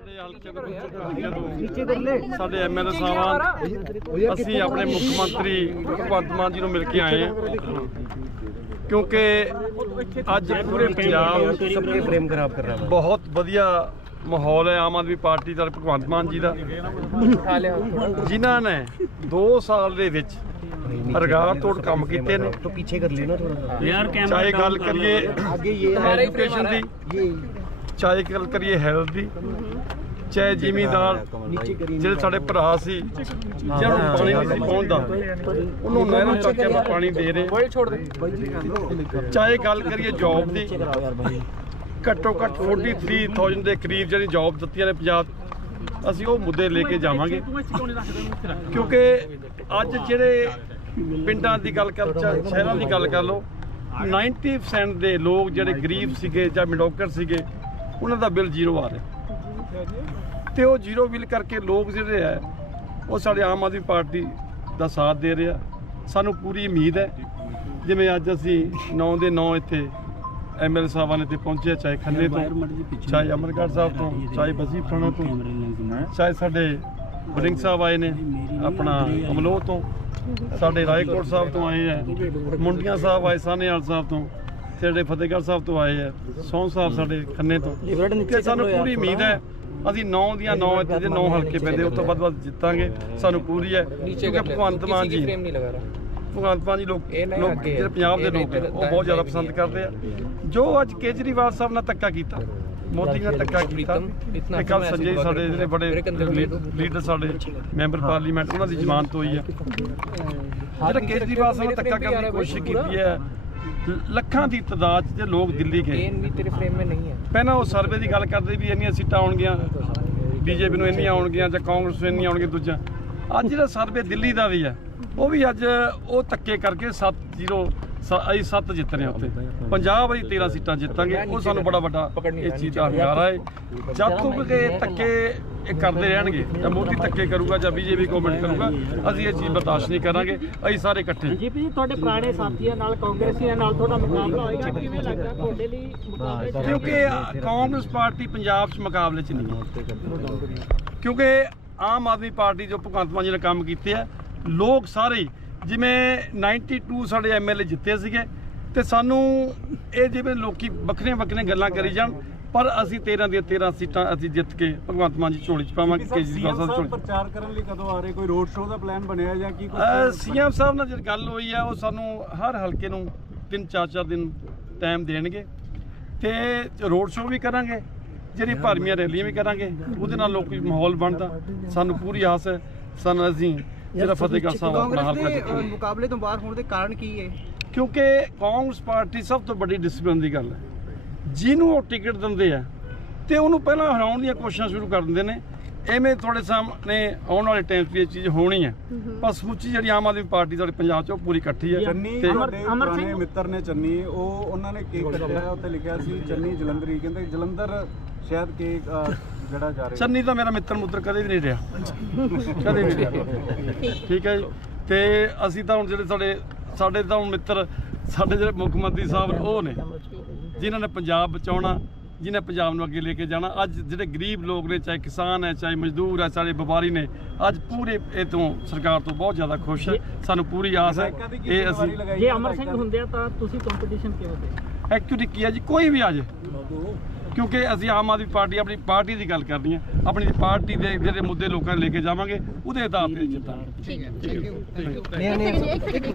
ਸਾਡੇ ਹਲਕੇ ਦੇ ਵਿੱਚ ਸਾਡੇ ਅਸੀਂ ਆਪਣੇ ਮੁੱਖ ਮੰਤਰੀ ਭਗਵੰਤ ਜੀ ਨੂੰ ਮਿਲ ਕੇ ਆਏ ਹਾਂ। ਕਿਉਂਕਿ ਅੱਜ ਪੂਰੇ ਪੰਜਾਬ ਬਹੁਤ ਵਧੀਆ ਮਾਹੌਲ ਹੈ ਆਮ ਆਦਮੀ ਪਾਰਟੀ ਦਾ ਭਗਵੰਤ ਮਾਨ ਜੀ ਦਾ। ਜਿਨ੍ਹਾਂ ਨੇ 2 ਸਾਲ ਦੇ ਵਿੱਚ ਰਗਾਰ ਤੋੜ ਕੰਮ ਕੀਤੇ ਨੇ। ਤੋਂ ਪਿੱਛੇ ਕਰ ਲੈਣਾ ਥੋੜਾ ਯਾਰ ਕੈਮਰਾ ਚਾਹੇ ਗੱਲ ਕਰੀਏ ਅੱਗੇ ਇਹ ਐਜੂਕੇਸ਼ਨ ਦੀ। ਚਾਹੇ ਗੱਲ ਕਰੀਏ ਹੈਲਥ ਦੀ ਚਾਹੇ ਜ਼ਿਮੀਦਾਰ ਜਿਹੜੇ ਸਾਡੇ ਭਰਾ ਸੀ ਜਿਹਨਾਂ ਨੂੰ ਪਾਣੀ ਨਹੀਂ ਸੀ ਪਹੁੰਚਦਾ ਉਹਨੂੰ ਨਹਿਰਾਂ ਚੱਕ ਕੇ ਪਾਣੀ ਦੇ ਰਹੇ। ਚਾਹੇ ਗੱਲ ਕਰੀਏ ਜੌਬ ਦੀ ਘੱਟੋ ਘੱਟ 43000 ਦੇ ਕਰੀਬ ਜਿਹੜੀ ਜੌਬ ਦਿੱਤੀਆਂ ਨੇ ਪੰਜਾਬ ਅਸੀਂ ਉਹ ਮੁੱਦੇ ਲੈ ਕੇ ਜਾਵਾਂਗੇ। ਕਿਉਂਕਿ ਅੱਜ ਜਿਹੜੇ ਪਿੰਡਾਂ ਦੀ ਗੱਲ ਕਰ ਸ਼ਹਿਰਾਂ ਦੀ ਗੱਲ ਕਰ ਲਓ 90% ਦੇ ਲੋਕ ਜਿਹੜੇ ਗਰੀਬ ਸੀਗੇ ਜਾਂ ਮਿਡੋਕਰ ਸੀਗੇ ਉਹਨਾਂ ਦਾ ਬਿੱਲ ਜ਼ੀਰੋ ਆ ਰਿਹਾ। ਤੇ ਉਹ ਜ਼ੀਰੋ ਬਿੱਲ ਕਰਕੇ ਲੋਕ ਜਿਹੜੇ ਆ, ਉਹ ਸਾਡੇ ਆਮ ਆਦਮੀ ਪਾਰਟੀ ਦਾ ਸਾਥ ਦੇ ਰਿਹਾ ਸਾਨੂੰ ਪੂਰੀ ਉਮੀਦ ਹੈ, ਜਿਵੇਂ ਅੱਜ ਅਸੀਂ 9 ਦੇ 9 ਇੱਥੇ ਐਮਐਲ ਸਾਹਿਬਾਂ ਨੇ ਤੇ ਪਹੁੰਚੇ ਚਾਹੇ ਖੰਨੇ ਤੋਂ, ਚਾਹੇ ਅਮਰਗੜ੍ਹ ਸਾਹਿਬ ਤੋਂ, ਚਾਹੇ ਬਸੀ ਫਣਾ ਤੋਂ, ਚਾਹੇ ਸਾਡੇ ਬਰਿੰਗ ਸਾਹਿਬ ਆਏ ਨੇ, ਆਪਣਾ ਅਮਲੋਹ ਤੋਂ, ਸਾਡੇ ਰਾਏਕੋਟ ਸਾਹਿਬ ਤੋਂ ਆਏ ਆ, ਮੁੰਡੀਆਂ ਸਾਹਿਬ ਆਏ ਸਾਨੇਵਾਲ ਸਾਹਿਬ ਤੋਂ। ਜਿਹੜੇ ਫਤਿਹਗੜ੍ਹ ਸਾਹਿਬ ਤੋਂ ਆਏ ਆ ਸੌਂ ਸਾਹਿਬ ਸਾਡੇ ਖੰਨੇ ਤੋਂ। ਕਿ ਸਾਨੂੰ ਪੂਰੀ ਉਮੀਦ ਹੈ ਅਸੀਂ 9 ਦੀਆਂ 9 ਇੱਥੇ ਦੇ 9 ਹਲਕੇ ਪੈਂਦੇ ਉਸ ਤੋਂ ਬਾਅਦ ਬਾਅਦ ਜਿੱਤਾਂਗੇ। ਸਾਨੂੰ ਪੂਰੀ ਹੈ ਕਿਉਂਕਿ ਭਗਵੰਤ ਮਾਨ ਜੀ ਭਗਵੰਤ ਮਾਨ ਜੀ ਲੋਕ ਲੋਕ ਜਿਹੜੇ ਪੰਜਾਬ ਦੇ ਲੋਕ ਉਹ ਬਹੁਤ ਜ਼ਿਆਦਾ ਪਸੰਦ ਕਰਦੇ ਆ। ਜੋ ਅੱਜ ਕੇਜਰੀਵਾਲ ਸਾਹਿਬ ਨਾਲ ਧੱਕਾ ਕੀਤਾ ਮੋਦੀ ਨੇ ਧੱਕਾ ਕੀਤਾ ਤੇ ਕੱਲ ਸੰਜੇ ਸਾਡੇ ਜਿਹੜੇ ਬੜੇ ਲੀਡਰ ਸਾਡੇ ਮੈਂਬਰ ਪਾਰਲੀਮੈਂਟ ਉਹਨਾਂ ਦੀ ਜ਼ਮਾਨਤ ਹੋਈ ਹੈ। ਜਿਹੜਾ ਕੇਜਰੀਵਾਲ ਸਾਹਿਬ ਧੱਕਾ ਕਰਨ ਦੀ ਕੋਸ਼ਿਸ਼ ਕੀਤੀ ਹੈ ਲੱਖਾਂ ਦੀ ਤਾਦਾਦ 'ਚ ਲੋਕ ਦਿੱਲੀ ਗਏ एन भी तेरे फ्रेम में नहीं है ਪਹਿਲਾਂ ਉਹ ਸਰਵੇ ਦੀ ਗੱਲ ਕਰਦੇ ਵੀ ਇੰਨੀਆਂ ਸੀਟਾਂ ਆਉਣਗੀਆਂ ਬੀਜੇਪੀ ਨੂੰ ਇੰਨੀਆਂ ਆਉਣਗੀਆਂ ਜਾਂ ਕਾਂਗਰਸ ਨੂੰ ਇੰਨੀਆਂ ਆਉਣਗੀਆਂ ਦੂਜਾ ਅੱਜ ਜਿਹੜਾ ਸਰਵੇ ਦਿੱਲੀ ਦਾ ਵੀ ਹੈ ਉਹ ਵੀ ਅੱਜ ਉਹ ਧੱਕੇ ਕਰਕੇ 7-0 ਅਸੀਂ 7 ਜਿੱਤ ਰਹੇ ਹਾਂ ਉੱਥੇ। ਪੰਜਾਬ ਅਸੀਂ 13 ਸੀਟਾਂ ਜਿੱਤਾਂਗੇ। ਉਹ ਸਾਨੂੰ ਬੜਾ ਵੱਡਾ ਇਹ ਚੀਜ਼ ਦਾ ਹੰਗਾਰਾ ਹੈ। ਜਦ ਤੱਕ ਕਿ ਧੱਕੇ ਇਹ ਕਰਦੇ ਰਹਿਣਗੇ ਜਾਂ ਮੋਦੀ ਧੱਕੇ ਕਰੂਗਾ ਜਾਂ ਬੀਜੇਪੀ ਗਵਰਨਮੈਂਟ ਕਰੂਗਾ ਅਸੀਂ ਇਹ ਚੀਜ਼ ਬਰਦਾਸ਼ਤ ਨਹੀਂ ਕਰਾਂਗੇ। ਅਸੀਂ ਸਾਰੇ ਇਕੱਠੇ ਜੀਪੀ ਜੀ ਤੁਹਾਡੇ ਪੁਰਾਣੇ ਸਾਥੀਆਂ ਨਾਲ ਕਾਂਗਰਸੀਆਂ ਨਾਲ ਤੁਹਾਡਾ ਮੁਕਾਬਲਾ ਹੋਏਗਾ ਕਿਵੇਂ ਲੱਗਦਾ ਤੁਹਾਡੇ ਲਈ ਮੁਕਾਬਲੇ ਕਿਉਂਕਿ ਕਾਂਗਰਸ ਪਾਰਟੀ ਪੰਜਾਬ 'ਚ ਮੁਕਾਬਲੇ 'ਚ ਨਹੀਂ ਹੈ। ਕਿਉਂਕਿ ਆਮ ਆਦਮੀ ਪਾਰਟੀ ਜੋ ਭਗਵੰਤ ਮਾਨ ਜੀ ਨੇ ਕੰਮ ਕੀਤੇ ਆ ਲੋਕ ਸਾਰੇ ਜਿਵੇਂ 92 ਸਾਡੇ ਐਮਐਲਏ ਜਿੱਤੇ ਸੀਗੇ ਤੇ ਸਾਨੂੰ ਇਹ ਜਿਵੇਂ ਲੋਕੀ ਵੱਖਰੀਆਂ ਵੱਖਰੀਆਂ ਗੱਲਾਂ ਕਰੀ ਜਾਣ ਪਰ ਅਸੀਂ 13 ਦੀਆਂ 13 ਸੀਟਾਂ ਅਸੀਂ ਜਿੱਤ ਕੇ ਭਗਵੰਤ ਮਾਨ ਜੀ ਝੋਲੀ 'ਚ ਪਾਵਾਂਗੇ ਕੇਜਰੀਵਾਲ ਸਾਹਿਬ ਝੋਲੀ ਪ੍ਰਚਾਰ ਕਰਨ ਲਈ ਕਦੋਂ ਆ ਰਹੇ? ਕੋਈ ਰੋਡ ਸ਼ੋਅ ਦਾ ਪਲਾਨ ਬਣਿਆ ਜਾਂ ਕੀ ਕੁਝ ਸੀਐਮ ਸਾਹਿਬ ਨਾਲ ਜਿਹੜੀ ਗੱਲ ਹੋਈ ਆ ਉਹ ਸਾਨੂੰ ਹਰ ਹਲਕੇ ਨੂੰ ਤਿੰਨ ਚਾਰ ਚਾਰ ਦਿਨ ਟਾਈਮ ਦੇਣਗੇ ਤੇ ਰੋਡ ਸ਼ੋਅ ਵੀ ਕਰਾਂਗੇ ਜਿਹੜੀ ਭਰਮੀਆਂ ਰੈਲੀਆਂ ਵੀ ਕਰਾਂਗੇ ਉਹਦੇ ਨਾਲ ਲੋਕੀ ਮਾਹੌਲ ਬਣਦਾ। ਸਾਨੂੰ ਪੂਰੀ ਆਸ ਹੈ ਸਾਨੂੰ ਅਸੀਂ ਜਿਹੜਾ ਫਤਿਹਗੜ੍ਹ ਸਾਹਿਬ ਆਪਣਾ ਹਲਕਾ। ਅ, ਮੁਕਾਬਲੇ ਤੋਂ ਬਾਹਰ ਹੋਣ ਦੇ ਕਾਰਨ ਕੀ ਹੈ ਕਿਉਂਕਿ ਕਾਂਗਰਸ ਪਾਰਟੀ ਸਭ ਤੋਂ ਵੱਡੀ ਡਿਸਪਲਿਨ ਦੀ ਗੱਲ ਹੈ। ਜਿਹਨੂੰ ਉਹ ਟਿਕਟ ਦਿੰਦੇ ਆ ਤੇ ਉਹਨੂੰ ਪਹਿਲਾਂ ਹਰਾਉਣ ਦੀਆਂ ਕੋਸ਼ਿਸ਼ਾਂ ਸ਼ੁਰੂ ਕਰ ਦਿੰਦੇ ਨੇ। ਐਵੇਂ ਤੁਹਾਡੇ ਸਾਹਮਣੇ ਆਉਣ ਵਾਲੇ ਟਾਈਮ 'ਚ ਇਹ ਚੀਜ਼ ਹੋਣੀ ਹੈ ਪਰ ਸਮੁੱਚੀ ਜਿਹੜੀ ਆਮ ਆਦਮੀ ਪਾਰਟੀ ਸਾਡੇ ਪੰਜਾਬ 'ਚ ਉਹ ਪੂਰੀ ਇਕੱਠੀ ਹੈ ਤੇ ਤੁਹਾਡੇ ਅਮਰ ਸਿੰਘ- ਮਿੱਤਰ ਨੇ ਚੰਨੀ ਉਹ ਉਹਨਾਂ ਨੇ ਕੇਕ ਕੱਟਿਆ ਉੱਤੇ ਲਿਖਿਆ ਸੀ ਚੰਨੀ ਜਲੰਧਰੀ। ਕਹਿੰਦੇ ਜਲੰਧਰ ਸ਼ਾਇਦ ਕੇਕ ਜਿਹੜਾ ਜਾ ਰਿਹਾ ਚੰਨੀ ਤਾਂ ਮੇਰਾ ਮਿੱਤਰ ਮੁੱਤਰ ਕਦੇ ਵੀ ਨਹੀਂ ਰਿਹਾ। ਕਦੇ ਵੀ ਨਹੀਂ ਠੀਕ ਹੈ ਜੀ? ਤੇ ਅਸੀਂ ਤਾਂ ਹੁਣ ਜਿਹੜੇ ਸਾਡੇ ਸਾਡੇ ਤਾਂ ਹੁਣ ਮਿੱਤਰ ਸਾਡੇ ਜਿਹੜੇ ਮੁੱਖ ਮੰਤਰੀ ਸਾਹਿਬ ਉਹ ਨੇ ਜਿਨ੍ਹਾਂ ਨੇ ਪੰਜਾਬ ਬਚਾਉਣਾ ਜਿਨ੍ਹਾਂ ਪੰਜਾਬ ਨੂੰ ਅੱਗੇ ਲੈ ਕੇ ਜਾਣਾ। ਅੱਜ ਜਿਹੜੇ ਗਰੀਬ ਲੋਕ ਨੇ ਚਾਹੇ ਕਿਸਾਨ ਹੈ ਚਾਹੇ ਮਜ਼ਦੂਰ ਹੈ ਚਾਹੇ ਵਪਾਰੀ ਨੇ ਅੱਜ ਪੂਰੇ ਇਹ ਤੋਂ ਸਰਕਾਰ ਤੋਂ ਬਹੁਤ ਜ਼ਿਆਦਾ ਖੁਸ਼ ਹੈ। ਸਾਨੂੰ ਪੂਰੀ ਆਸ ਹੈ ਇਹ ਅਸੀਂ ਜੇ ਅਮਰ ਸਿੰਘ? ਹੁੰਦੇ ਆ ਤਾਂ ਤੁਸੀਂ ਕੰਪੀਟੀਸ਼ਨ ਕਿਵੇਂ ਦੇ ਐਕਚੁਅਲੀ ਕੀ ਹੈ ਜੀ? ਕੋਈ ਵੀ ਆ ਜੇ। ਕਿਉਂਕਿ ਅਸੀਂ ਆਮ ਆਦਮੀ ਪਾਰਟੀ ਆਪਣੀ ਪਾਰਟੀ ਦੀ ਗੱਲ ਕਰਨੀ ਹੈ। ਆਪਣੀ ਪਾਰਟੀ ਦੇ ਜਿਹੜੇ ਮੁੱਦੇ ਲੋਕਾਂ ਨੇ ਲੈ ਕੇ ਜਾਵਾਂਗੇ ਉਹਦੇ ਆਧਾਰ ਤੇ ਜਿੱਤਾਂਗੇ। ਨਹੀਂ ਨਹੀਂ।